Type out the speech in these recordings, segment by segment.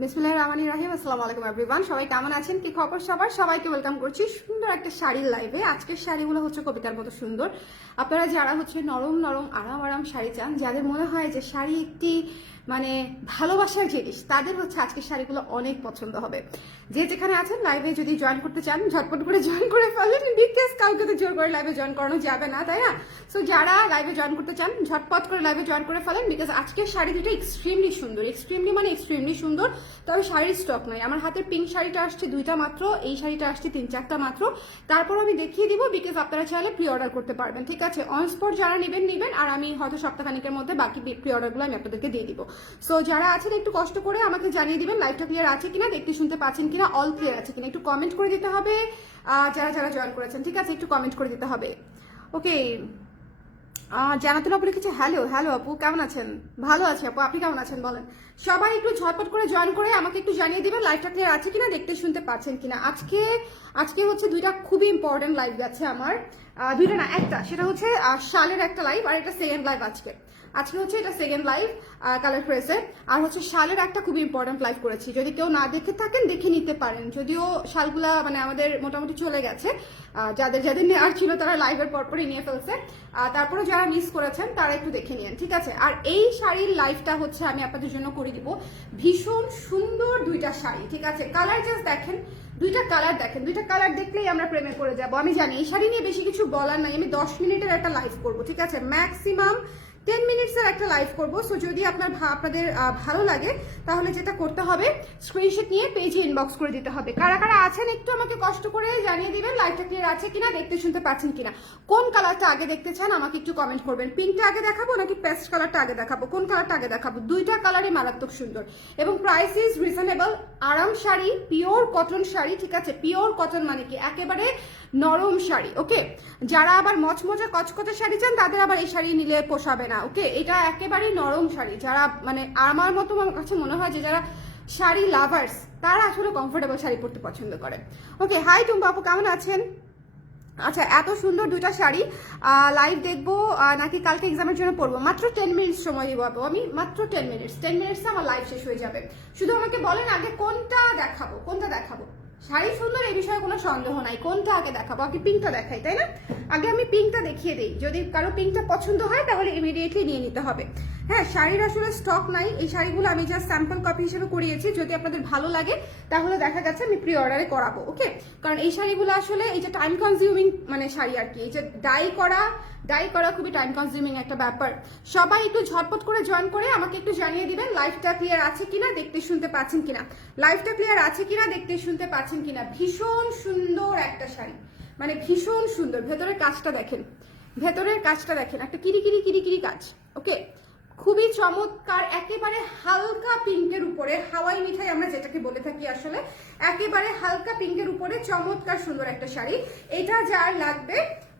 বিসমিল্লাহির রহমানির রহিম। আসসালামু আলাইকুম এভরিওয়ান, সবাই কেমন আছেন, কি খবর সবার? সবাইকে ওয়েলকাম করছি সুন্দর একটা শাড়ির লাইভে। আজকের শাড়িগুলো হচ্ছে কবিতার মতো সুন্দর। আপনারা যারা হচ্ছে নরম নরম আরাম আরাম শাড়ি চান, যাদের মনে হয় যে শাড়ি একটি মানে ভালোবাসার জিনিস, তাদের হচ্ছে আজকের শাড়িগুলো অনেক পছন্দ হবে। যে যেখানে আছেন লাইভে যদি জয়েন করতে চান ঝটপট করে জয়েন করে ফেলেন, বিকজ কাউকে তো জোর করে লাইভে জয়েন করানো যাবে না, তাই না? সো যারা লাইভে জয়েন করতে চান ঝটপট করে লাইভে জয়েন করে ফেলেন, বিকজ আজকের শাড়ি দুটো এক্সট্রিমলি সুন্দর, এক্সট্রিমলি সুন্দর। তবে শাড়ির স্টক নয়, আমার হাতের পিঙ্ক শাড়িটা আসছে 2টা মাত্র, এই শাড়িটা আসছে 3-4টা মাত্র। তারপর আমি দেখিয়ে দিব, বিকজ আপনারা চাইলে প্রি অর্ডার করতে পারবেন, ঠিক আছে? অন স্পট যারা নেবেন, আর আমি হয়তো সপ্তাহখানিকের মধ্যে বাকি প্রি অর্ডারগুলো আমি আপনাদেরকে দিয়ে দিব। সো যারা আছেন একটু কষ্ট করে আমাকে জানিয়ে দিবেন লাইভটা ক্লিয়ার আছে কিনা, দেখতে শুনতে পাচ্ছেন কিনা, অল ক্লিয়ার আছে কিনা, একটু কমেন্ট করে দিতে হবে। যারা যারা জয়েন করেছেন, ঠিক আছে, একটু কমেন্ট করে দিতে হবে। ওকে, জানাতুল আপু লিখেছে হ্যালো হ্যালো আপু, কেমন আছেন? ভালো আছে আপু, আপনি কেমন আছেন বলেন? সবাই একটু ঝটপট করে জয়েন করে আমাকে একটু জানিয়ে দিবেন লাইভটা ক্লিয়ার আছে কিনা, দেখতে শুনতে পাচ্ছেন কিনা। আজকে হচ্ছে দুইটা খুবই ইম্পর্টেন্ট লাইভ যাচ্ছে আমার, দুইটা না একটা, সেটা হচ্ছে শালের একটা লাইভ আর একটা সেকেন্ড লাইভ। আজকে হচ্ছে এটা সেকেন্ড লাইভ কালার প্রেসের, আর হচ্ছে শালের একটা খুবই ইম্পর্টেন্ট লাইভ করেছি। যদি কেউ না দেখে থাকেন দেখে নিতে পারেন, যদিও শালগুলা মানে আমাদের মোটামুটি চলে গেছে, যাদের যাদের নেওয়ার ছিল তারা লাইভের পরপরই নিয়ে ফেলছে। তারপরে যারা মিস করেছেন তারা একটু দেখে নিন, ঠিক আছে? আর এই শাড়ির লাইভটা হচ্ছে আমি আপনাদের জন্য করে দিব। ভীষণ সুন্দর দুইটা শাড়ি, ঠিক আছে? কালার জাস্ট দেখেন, দুইটা কালার দেখলেই আমরা প্রেমে পড়ে যাব। আমি জানি এই শাড়ি নিয়ে বেশি কিছু বলার নাই, আমি 10 মিনিটের একটা লাইভ করব, ঠিক আছে? ম্যাক্সিমাম 10 মিনিটসের একটা লাইভ করবো। সো যদি আপনাদের ভালো লাগে তাহলে যেটা করতে হবে, স্ক্রিনশট নিয়ে পেজে ইনবক্স করে দিতে হবে। কারা কারা আছেন একটু আমাকে কষ্ট করে জানিয়ে দিবেন লাইভটা ক্লিয়ার আছে কিনা, দেখতে শুনতে পাচ্ছেন কিনা। কোন কালারটা আগে দেখতে চান আমাকে একটু কমেন্ট করবেন। পিঙ্কটা আগে দেখাবো নাকি পেস্ট কালারটা আগে দেখাবো, কোন কালারটা আগে দেখাবো? দুইটা কালারই মারাত্মক সুন্দর এবং প্রাইস ইজ রিজনেবল। আরাম শাড়ি, পিওর কটন শাড়ি, ঠিক আছে? পিওর কটন মানে কি একেবারে নরম শাড়ি। ওকে, যারা আবার মচমচে কচকচে শাড়ি চান তাদের আবার এই শাড়ি নিলে পোষাবে না। ওকে, এটা একেবারে নরম শাড়ি, যারা মানে আমার মতো, আমার কাছে মনে হয় যে যারা শাড়ি লাভার্স তারা আসলে কমফোর্টেবল শাড়ি পরতে পছন্দ করে। ওকে, হাই টুম্পা আপু, কেমন আছেন? আচ্ছা, এত সুন্দর দুইটা শাড়ি লাইভ দেখবো নাকি কালকে এক্সামের জন্য পড়বো? মাত্র 10 মিনিটস সময় দিব আপু, আমি মাত্র 10 মিনিটসে আমার লাইভ শেষ হয়ে যাবে। শুধু আমাকে বলেন আগে কোনটা দেখাবো। শাড়ি সুন্দর, এই বিষয়ে কোনো সন্দেহ নাই। কোনটা আগে দেখাবো? আগে পিঙ্কটা দেখাই, তাই না? আগে আমি পিঙ্কটা দেখিয়ে দিই, যদি কারো পিঙ্কটা পছন্দ হয় তাহলে ইমিডিয়েটলি নিয়ে নিতে হবে। হ্যাঁ, শাড়ির আসলে স্টক নাই, এই শাড়িগুলো আমি জাস্ট স্যাম্পল কপি হিসেবে করিয়েছি। যদি আপনাদের ভালো লাগে তাহলে দেখা গেছে আমি প্রি অর্ডারে করাবো। ওকে, কারণ এই শাড়িগুলো আসলে এই যে টাইম কনজিউমিং মানে শাড়ি আর কি, এই যে ডাই করা খুবই টাইম কনজিউমিং একটা ব্যাপার। সবাই একটু ঝটপট করে জয়েন করে আমাকে একটু জানিয়ে দিবেন লাইভটা ক্লিয়ার আছে কিনা, দেখতে শুনতে পাচ্ছেন কিনা। লাইভটা ক্লিয়ার আছে কিনা, দেখতে শুনতে পাচ্ছেন কিনা। ভীষণ সুন্দর একটা শাড়ি, মানে ভীষণ সুন্দর। ভেতরের কাজটা দেখেন, একটা কিরি কাজ। ওকে, খুবই চমৎকার, একেবারে হালকা পিঙ্কের উপরে, হাওয়াই মিঠাই আমরা যেটাকে বলে থাকি আসলে, একেবারে হালকা পিঙ্কের উপরে চমৎকার সুন্দর একটা শাড়ি। এটা যার লাগবে,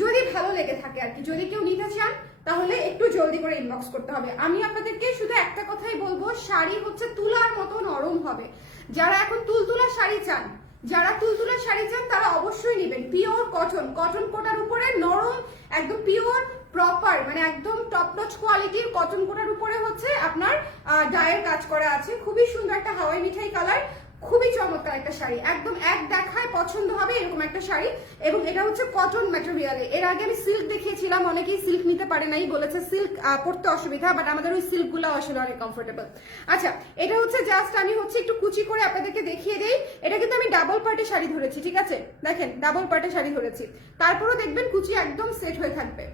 যদি ভালো লেগে থাকে আর কি, যদি কেউ নিতে চান তাহলে একটু জলদি করে ইনবক্স করতে হবে। আমি আপনাদেরকে শুধু একটা কথাই বলবো, শাড়ি হচ্ছে তুলার মতো নরম হবে। যারা এখন তুলতুলা শাড়ি চান তারা অবশ্যই নেবেন পিওর কটন কোটার উপরে নরম, একদম পিওর প্রপার, মানে একদম টপ নচ কোয়ালিটির কটন কোটার উপরে হচ্ছে আপনার ডায়ের কাজ করা আছে। খুবই সুন্দর একটা হাওয়াই মিঠাই কালার, খুবই চমৎকার একটা শাড়ি, একদম এক দেখায় পছন্দ হবে এরকম একটা শাড়ি। এবং এটা হচ্ছে কটন ম্যাটেরিয়ালে। এর আগে আমি সিল্ক দেখিয়েছিলাম, অনেকেই সিল্ক নিতে পারে নাই, বলেছে সিল্ক পরতে অসুবিধা, বাট আমাদের ওই সিল্ক গুলো আসলে অনেক কমফোর্টেবল। আচ্ছা, এটা হচ্ছে জাস্ট আমি হচ্ছে একটু কুচি করে আপনাদেরকে দেখিয়ে দেই। এটা কিন্তু আমি ডাবল পার্টের শাড়ি ধরেছি, ঠিক আছে? দেখেন, ডাবল পার্টের শাড়ি ধরেছি, তারপরেও দেখবেন কুচি একদম সেট হয়ে থাকবে,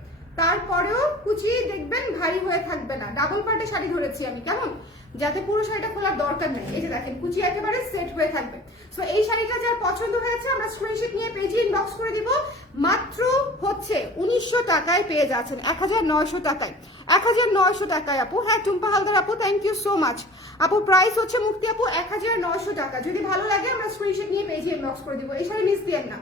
তারপরেও কুচি দেখবেন ভারী হয়ে থাকবে না। ডাবল পার্টের শাড়ি ধরেছি আমি, কেমন, যাতে পুরো শাড়িটা খোলার দরকার নেই। এই যে দেখেন, কুচি একেবারে সেট হয়ে থাকবে। সো এই শাড়িটা যার পছন্দ হয়েছে আমরা স্ক্রিনশট নিয়ে পেজে ইনবক্স করে দিব। মাত্র হচ্ছে 1900 টাকায় পেয়ে যাচ্ছেন, 1900 টাকায়, 1900 টাকায় আপু। হ্যাঁ, টুম্পা হালদার আপু, থ্যাংক ইউ সো মাচ আপু। প্রাইস হচ্ছে মুক্তি আপু 1900 টাকা। যদি ভালো লাগে আমরা স্ক্রিনশট নিয়ে পেজে ইনবক্স করে দিব। এই শাড়ি মিস দিয়েন না,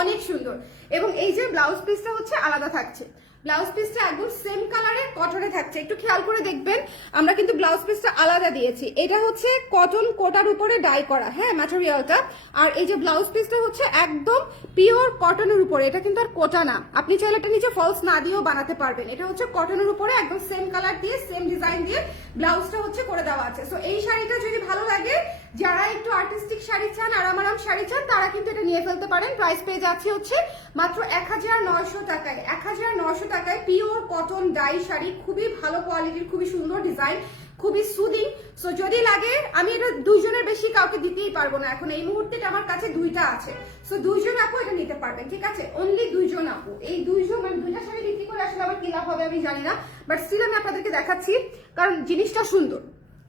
অনেক সুন্দর। এবং এই যে ব্লাউজ পিসটা হচ্ছে আলাদা থাকছে, ব্লাউজ পিসটা একদম সেম কালারে কটনে থাকছে, একটু খেয়াল করে দেখবেন আমরা কিন্তু ব্লাউজ পিসটা আলাদা দিয়েছি। এটা হচ্ছে কটন কোটার উপরে ডাই করা, হ্যাঁ ম্যাটেরিয়ালটা। আর এই যে ব্লাউজ পিসটা হচ্ছে একদম পিওর কটনের উপরে, এটা কিন্তু আর কোটা না, আপনি চাইলে এটা নিচে ফলস না দিয়েও বানাতে পারবেন। এটা হচ্ছে কটনের উপরে একদম সেম কালার দিয়ে সেম ডিজাইন দিয়ে ব্লাউজটা হচ্ছে করে দেওয়া আছে। সো এই শাড়িটা যদি ভালো লাগে, যারা একটু আর্টিস্টিক শাড়ি চান, আরাম আরাম শাড়ি চান, তারা কিন্তু এটা নিয়ে ফেলতে পারেন। প্রাইস পেয়ে যাচ্ছে হচ্ছে মাত্র 1900 টাকায়। 1900 টাকায় পিওর কটন ডাই শাড়ি, খুবই ভালো কোয়ালিটির, খুবই সুন্দর ডিজাইন, খুবই সুদিং। সো যদি লাগে, আমি এটা দুইজনের বেশি কাউকে দিতেই পারবো না এখন এই মুহূর্তে, আমার কাছে দুইটা আছে। সো দুইজন আপু এটা নিতে পারবেন, ঠিক আছে? অনলি দুইজন আপু, এই দুইজন, মানে দুইটা শাড়ি বিক্রি করে আসলে আবার কি লাভ হবে আমি জানি না, বাট স্টিল আমি আপনাদেরকে দেখাচ্ছি কারণ জিনিসটা সুন্দর,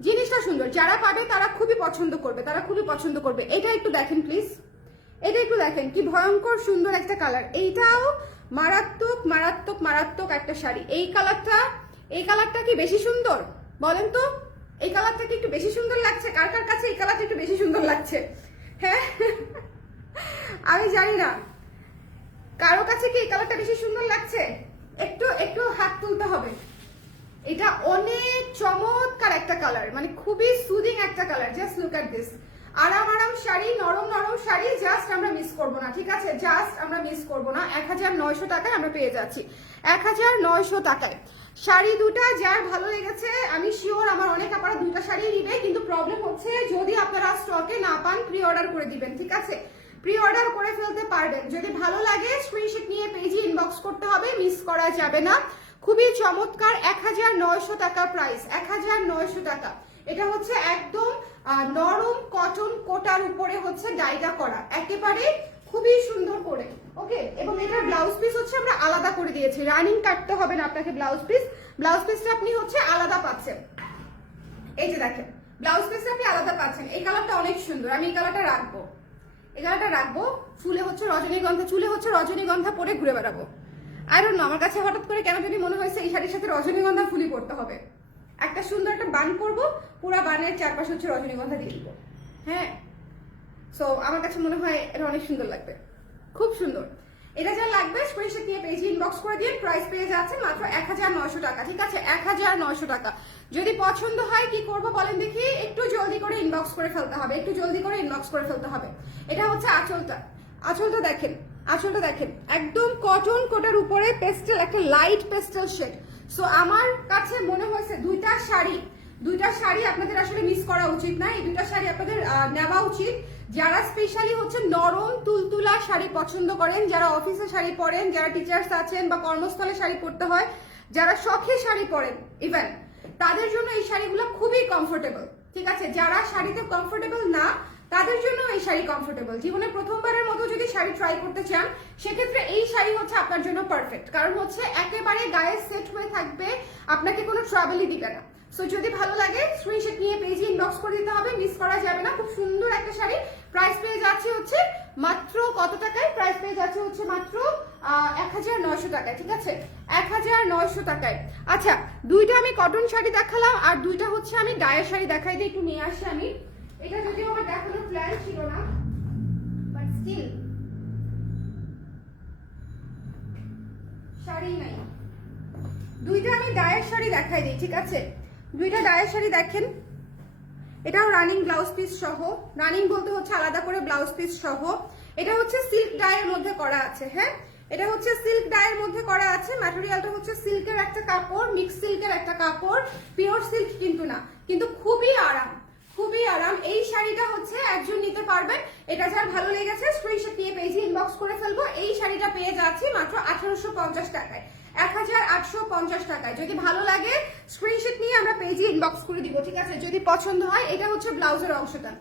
জিনিসটা সুন্দর। যারা পাবে তারা খুবই পছন্দ করবে, তারা খুবই পছন্দ করবে। এটা একটু দেখেন প্লিজ, এটা একটু দেখেন কি ভয়ঙ্কর সুন্দর একটা কালার। এইটাও মারাত্মক মারাত্মক মারাত্মক একটা শাড়ি। এই কালারটা কি বেশি সুন্দর বলেন তো? এই কালারটা কি একটু বেশি সুন্দর লাগছে? কার কার কাছে এই কালারটা একটু বেশি সুন্দর লাগছে? হ্যাঁ আমি জানি না কারো কাছে কি এই কালারটা বেশি সুন্দর লাগছে, একটু একটু হাত তুলতে হবে। এটা অনেক চমৎকার একটা কালার, মানে খুবই সুদিং একটা colour. Just look at this. আরাম আরাম শাড়ি, নরম নরম শাড়ি, জাস্ট আমরা মিস করবো না, ঠিক আছে? জাস্ট আমরা মিস করবো না। 1900 টাকায় আমরা পেয়ে যাচ্ছি, 1900 টাকায় শাড়ি দুটা। যার ভালো লেগেছে আমি শিওর আমার অনেক আপনারা দুইটা শাড়ি নিবে, কিন্তু প্রবলেম হচ্ছে যদি আপনারা স্টকে না পান প্রি অর্ডার করে দিবেন, ঠিক আছে? প্রি অর্ডার করে ফেলতে পারবেন। যদি ভালো লাগে স্ক্রিনশট নিয়ে পেজে ইনবক্স করতে হবে, মিস করা যাবে না। খুবই চমৎকার, 1900 টাকা প্রাইস, 1900 টাকা। এটা হচ্ছে একদম নরম কটন কোটার উপরে হচ্ছে ডাইটা করা, একেবারে খুবই সুন্দর করে, ওকে। এবং এটার ব্লাউজ পিস হচ্ছে আমরা আলাদা করে দিয়েছি, রানিং কাটতে হবে না আপনাকে ব্লাউজ পিসটা আপনি হচ্ছে আলাদা পাচ্ছেন। এই যে দেখেন ব্লাউজ পিসটা আপনি আলাদা পাচ্ছেন। এই কালারটা অনেক সুন্দর, আমি এই কালারটা রাখবো, এই কালারটা রাখবো। ফুলে হচ্ছে রজনীগন্ধা, চুলে হচ্ছে রজনীগন্ধা পরে ঘুরে বেড়াবো। আই ডোন্ট নো, আমার কাছে হঠাৎ করে কেন যদি মনে হয়েছে এই শাড়ির সাথে রজনীগন্ধা ফুলি করতে হবে। একটা সুন্দর একটা বান করবো, পুরো বানের চারপাশে হচ্ছে রজনীগন্ধা দিয়ে দিব, হ্যাঁ। সো আমার কাছে মনে হয় এটা অনেক সুন্দর লাগবে, খুব সুন্দর। এটা যা লাগবে স্ক্রিনশট নিয়ে পেজে ইনবক্স করে দিন। প্রাইস পেয়ে যাচ্ছে মাত্র 1900 টাকা, ঠিক আছে? 1900 টাকা। যদি পছন্দ হয় কি করবো বলেন দেখি? একটু জলদি করে ইনবক্স করে ফেলতে হবে, একটু জলদি করে ইনবক্স করে ফেলতে হবে। এটা হচ্ছে আঁচলটা, আঁচলটা দেখেন, আঁচলটা দেখেন, একদম কটন কোটার উপরে পেস্টেল, একটা লাইট পেস্টেল শেড। সো আমার কাছে মনে হয়েছে দুইটা শাড়ি আপনাদের আসলে মিস করা উচিত না। এই দুইটা শাড়ি আপনাদের নেওয়া উচিত। যারা স্পেশালি হচ্ছে নরম তুলতুলা শাড়ি পছন্দ করেন, যারা অফিসে শাড়ি পরেন, যারা টিচার্স আছেন বা কর্মস্থলে শাড়ি পরতে হয়, যারা শখে শাড়ি পরেন ইভেন, তাদের জন্য এই শাড়িগুলো খুবই কমফোর্টেবল, ঠিক আছে? যারা শাড়িতে কমফোর্টেবল না তাদের জন্য এই শাড়ি কমফোর্টেবল। জীবনে প্রথমবারের মতো যদি শাড়ি ট্রাই করতে চান, সেক্ষেত্রে এই শাড়ি হচ্ছে আপনার জন্য পারফেক্ট, কারণ হচ্ছে একেবারে গায়ে সেট হয়ে থাকবে, আপনাকে কোনো ট্রাভেলই দিবে না। সো যদি ভালো লাগে স্ক্রিনশট নিয়ে পেজে ইনবক্স করে দিতে হবে, মিস করা যাবে না। খুব সুন্দর একটা শাড়ি, প্রাইস পেয়ে যাচ্ছে হচ্ছে মাত্র কত টাকায়? প্রাইস পেয়ে যাচ্ছে হচ্ছে মাত্র 1900 টাকায়, ঠিক আছে? 1900 টাকায়। আচ্ছা, দুইটা আমি কটন শাড়ি দেখালাম, আর দুইটা হচ্ছে আমি ডায়ের শাড়ি দেখাই দিই, একটু নিয়ে আসি আমি। এটা যদিও আমার দেখানোর প্ল্যান ছিল না, বাট স্টিল শাড়ি নাই। দুইটা আমি ডায়ের শাড়ি দেখাই দিই, ঠিক আছে? দুইটা ডায়ের শাড়ি দেখেন, এটাও রানিং ব্লাউজ পিস সহ, রানিং বলতে হচ্ছে আলাদা করে ব্লাউজ পিস সহ। এটা হচ্ছে সিল্ক ডায়ের মধ্যে করা আছে, হ্যাঁ এটা হচ্ছে সিল্ক ডায়ের মধ্যে করা আছে। ম্যাটেরিয়ালটা হচ্ছে সিল্কের একটা কাপড়, মিক্স সিল্কের একটা কাপড়, পিওর সিল্ক কিন্তু না, কিন্তু খুবই আরাম, খুবই আরাম। এই শাড়িটা হচ্ছে একজন নিতে পারবেন। এটা যার ভালো লেগেছে স্ক্রিনশট নিয়ে পেজে ইনবক্স করে ফেলবো। এই শাড়িটা পেয়ে যাচ্ছি মাত্র 1850 টাকায়, 1850 টাকায়। যদি ভালো লাগে স্ক্রিনশট নিয়ে আমরা পেজে ইনবক্স করে দিব, ঠিক আছে? যদি পছন্দ হয়। এটা হচ্ছে ব্লাউজের অংশটা।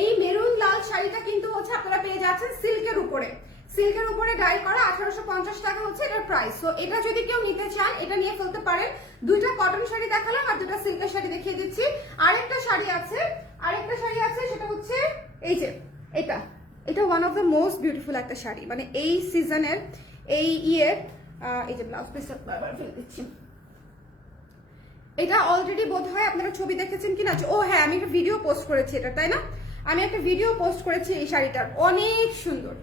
এই মেরুন লাল শাড়িটা কিন্তু হচ্ছে আপনারা পেয়ে যাচ্ছেন সিল্কের উপরে, সিল্কের উপরে ডাই করা। 1850 টাকা হচ্ছে এটার প্রাইস। সো এটা যদি কেউ নিতে চান এটা নিয়ে ফেলতে পারেন। দুইটা কটন শাড়ি দেখালাম আর দুটা সিল্কের শাড়ি দেখিয়ে দিচ্ছি। আরেকটা শাড়ি আছে, সেটা হচ্ছে এই যে এটা one of the most beautiful একটা শাড়ি, মানে এই সিজনের এই ইয়ের। এই যে ব্লাউজ পিসটা বারবার ফেলে দিচ্ছি। এটা অলরেডি বোধহয় আপনারা ছবি দেখেছেন কিনা, ও হ্যাঁ আমি একটা ভিডিও পোস্ট করেছি এটা, তাই না? আমি একটা ভিডিও পোস্ট করেছি এই শাড়িটার, অনেক সুন্দর।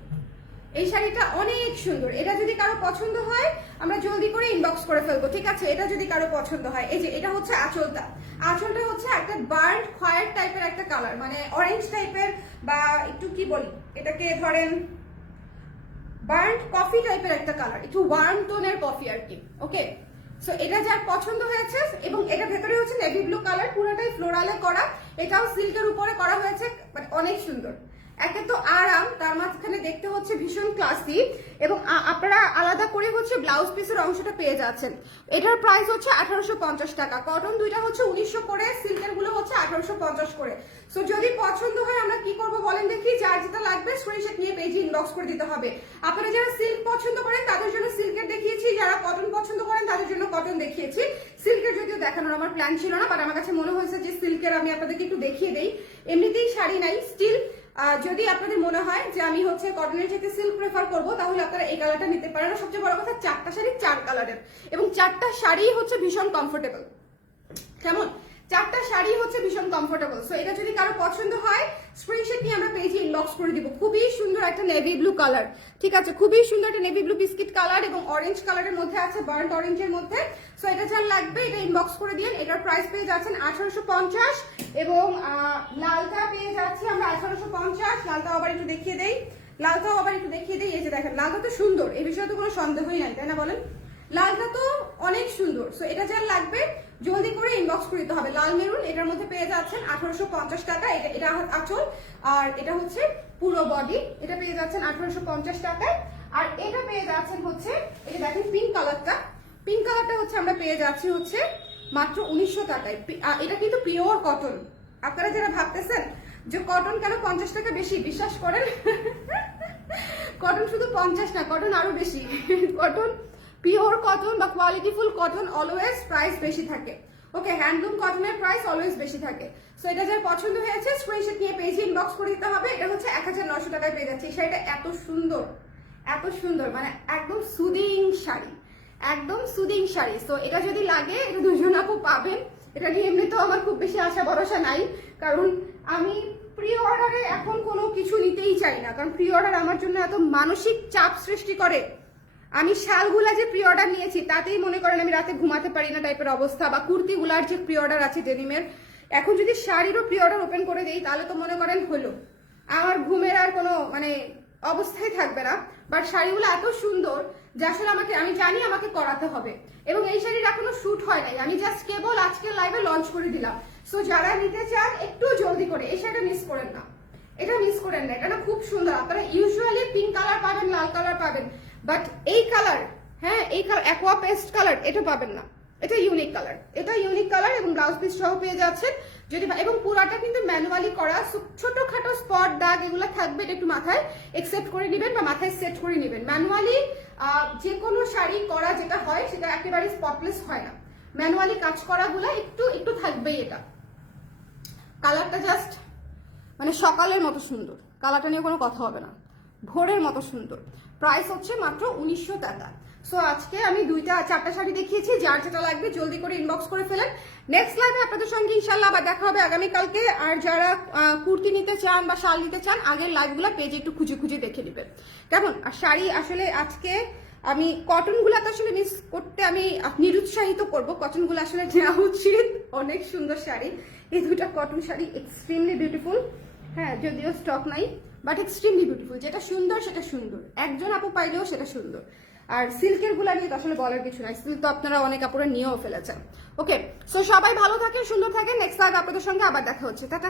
এই শাড়িটা অনেক সুন্দর। এটা যদি কারো পছন্দ হয় আমরা জলদি করে ইনবক্স করে ফেলবো, ঠিক আছে? এটা যদি কারো পছন্দ হয়, এই যে এটা হচ্ছে আঁচলটা। আঁচলটা হচ্ছে একটা বার্ন খয়ের টাইপের একটা কালার, মানে অরেঞ্জ টাইপের, বা একটু কি বলি এটাকে, ধরেন বার্ন কফি টাইপের একটা কালার, একটু ওয়ার্ম টোনের কফি আর কি। ওকে, সো এটা যার পছন্দ হয়েছে, এবং এটা ভেতরে হচ্ছে নেভি ব্লু কালার, পুরোটাই ফ্লোরালে করা, এটাও সিল্কের উপরে করা হয়েছে, অনেক সুন্দর। একে তো আরাম, তার মাঝখানে দেখতে হচ্ছে ভীষণ ক্লাসি, এবং আপনারা আলাদা করে হচ্ছে ব্লাউজ পিসের অংশটা পেয়ে যাচ্ছেন। এটার প্রাইস হচ্ছে 1850 টাকা। কটন দুইটা হচ্ছে 1900 করে, সিল্কের গুলো হচ্ছে 1850 করে। সো যদি পছন্দ হয় আমরা কি করব বলেন দেখি, যার যেটা লাগবে স্ক্রিনশট নিয়ে পেজে ইনবক্স করে দিতে হবে। আপনারা যারা সিল্ক পছন্দ করেন তাদের জন্য সিল্কের দেখিয়েছি, যারা কটন পছন্দ করেন তাদের জন্য কটন দেখিয়েছি। সিল্কের যদিও দেখানোর আমার প্ল্যান ছিল না, বাট আমার কাছে মনে হয়েছে যে সিল্কের আমি আপনাদেরকে একটু দেখিয়ে দেই। এমনিতেই শাড়ি নাই, স্টিল যদি আপনাদের মনে হয় যে আমি হচ্ছে কটনের থেকে সিল্ক প্রেফার করবো, তাহলে আপনারা এই কালারটা নিতে পারেন। সবচেয়ে বড় কথা, 4টা শাড়ি 4 কালারের, এবং 4টা শাড়ি হচ্ছে ভীষণ কমফোর্টেবল। কেমন? 4টা শাড়ি হচ্ছে ভীষণ কমফোর্টেবল। সো এটা যদি কারো পছন্দ হয় স্ক্রিনশট নিয়ে আমরা পেজে ইনবক্স করে দিব। খুবই সুন্দর একটা নেভি ব্লু কালার, ঠিক আছে? খুবই সুন্দর একটা নেভি ব্লু বিস্কিট কালার, এবং অরেঞ্জ কালারের মধ্যে আছে, বার্ন্ট অরেঞ্জের মধ্যে। সো এটা যার লাগবে এটা ইনবক্স করে দিন। এটার প্রাইস পেয়ে যাচ্ছেন 1850, এবং লালটা পেয়ে যাচ্ছি আমরা 1850। লালটাও আবার একটু দেখিয়ে দেই, এই যে দেখেন লালটা তো সুন্দর, এই বিষয়ে তো কোনো সন্দেহই নাই, তাই না বলেন? লালটা তো অনেক সুন্দর। সো এটা যার লাগবে জলদি করে ইনবক্স করে দিতে হবে। লাল মেরুন, এটার মধ্যে পেয়ে যাচ্ছেন 1850 টাকা। এটা আঁচল, আর এটা হচ্ছে পুরো বডি, এটা পেয়ে যাচ্ছেন 1850 টাকায়। আর এটা পেয়ে যাচ্ছেন হচ্ছে, এই যে দেখেন পিঙ্ক কালারটা হচ্ছে আমরা পেয়ে যাচ্ছি হচ্ছে মাত্র 1900 টাকায়। এটা কিন্তু পিওর কটন। আপনারা যারা ভাবতেছেন যে কটন কেন 50 টাকা বেশি, বিশ্বাস করেন কটন শুধু 50 না, কটন আরো বেশি। কটন, পিওর কটন বা কোয়ালিটিফুল কটন অলওয়েজ প্রাইস বেশি থাকে। ওকে, হ্যান্ডলুম কটনের প্রাইস অলওয়েজ বেশি থাকে। সো এটা যার পছন্দ হয়েছে স্ক্রিনশট নিয়ে পেজে ইনবক্স করে দিতে হবে। এটা হচ্ছে 1900 টাকায় পেয়ে যাচ্ছে। এই শাড়িটা এত সুন্দর, মানে একদম সুদিং শাড়ি, একদম সুদিং শাড়ি। সো এটা যদি লাগে এটা দুজন আপু পাবেন। এটা নিয়ে এমনিতেও আমার খুব বেশি আশা ভরসা নাই, কারণ আমি প্রি অর্ডারে এখন কোনো কিছু নিতেই চাই না, কারণ প্রি অর্ডার আমার জন্য এত মানসিক চাপ সৃষ্টি করে। আমি শালগুলা যে প্রি অর্ডার নিয়েছি তাতেই মনে করেন আমি রাতে ঘুমাতে পারি না টাইপের অবস্থা, বা কুর্তিগুলার যে প্রি অর্ডার আছে ডেনিমের, এখন যদি শাড়িরও প্রি অর্ডার ওপেন করে দিই তাহলে তো মনে করেন হলো, আমার ঘুমের আর কোনো মানে অবস্থায় থাকবে না। বাট শাড়িগুলো এত সুন্দর যে আসলে আমি জানি আমাকে করাতে হবে, এবং এই শাড়ির এখনো শুট হয় নাই, আমি জাস্ট কেবল আজকের লাইভে লঞ্চ করে দিলাম। সো যারা নিতে চান একটু জলদি করে, এই শাড়িটা মিস করেন না, এটা না খুব সুন্দর। আপনারা ইউজুয়ালি পিঙ্ক কালার পাবেন, লাল কালার পাবেন, বাট এই কালার, হ্যাঁ এই কালার অ্যাকোয়া পেস্ট কালার, এটা পাবেন না। এটা ইউনিক কালার, এবং ব্লাউজ পিস সহ পেয়ে যাচ্ছেন। যদি এবং পুরাটা কিন্তু ম্যানুয়ালি করা, ছোটখাটো স্পট দাগ এগুলো থাকবে, এটা একটু মাথায় একসেপ্ট করে নেবেন বা মাথায় সেট করে নেবেন। ম্যানুয়ালি যে কোনো শাড়ি করা যেটা হয় সেটা একেবারে স্পটলেস হয় না, ম্যানুয়ালি কাজ করাগুলো একটু থাকবেই। এটা কালারটা জাস্ট মানে সকালের মতো সুন্দর, কালারটা নিয়ে কোনো কথা হবে না, ভোরের মতো সুন্দর। প্রাইস হচ্ছে মাত্র 1900 টাকা। সো আজকে আমি 4টা শাড়ি দেখিয়েছি, যার যেটা লাগবে জলদি করে ইনবক্স করে ফেলেন। নেক্সট লাইভে আপনাদের সঙ্গে ইনশাল্লাহ আবার দেখা হবে আগামীকালকে। আর যারা কুর্তি নিতে চান বা শাল নিতে চান, আগের লাইভগুলো পেজে একটু খুঁজে দেখে নেবেন কেমন। আর শাড়ি আসলে আজকে আমি কটনগুলো তো আসলে মিস করতে আমি নিরুৎসাহিত করব, কটনগুলো আসলে নেওয়া উচিত, অনেক সুন্দর শাড়ি। এই 2টা কটন শাড়ি এক্সট্রিমলি বিউটিফুল, হ্যাঁ যদিও স্টক নাই, বাট এক্সট্রিমলি বিউটিফুল। যেটা সুন্দর সেটা সুন্দর, একজন আপু পাইলেও সেটা সুন্দর। আর সিল্কের গুলা নিয়ে তো আসলে বলার কিছু নাই, সিল্ক তো আপনারা অনেক আপুরা নিয়েও ফেলেছেন। ওকে, সো সবাই ভালো থাকেন, সুন্দর থাকেন। নেক্সট লাইভ আপনাদের সঙ্গে আবার দেখা হচ্ছে, টাটা।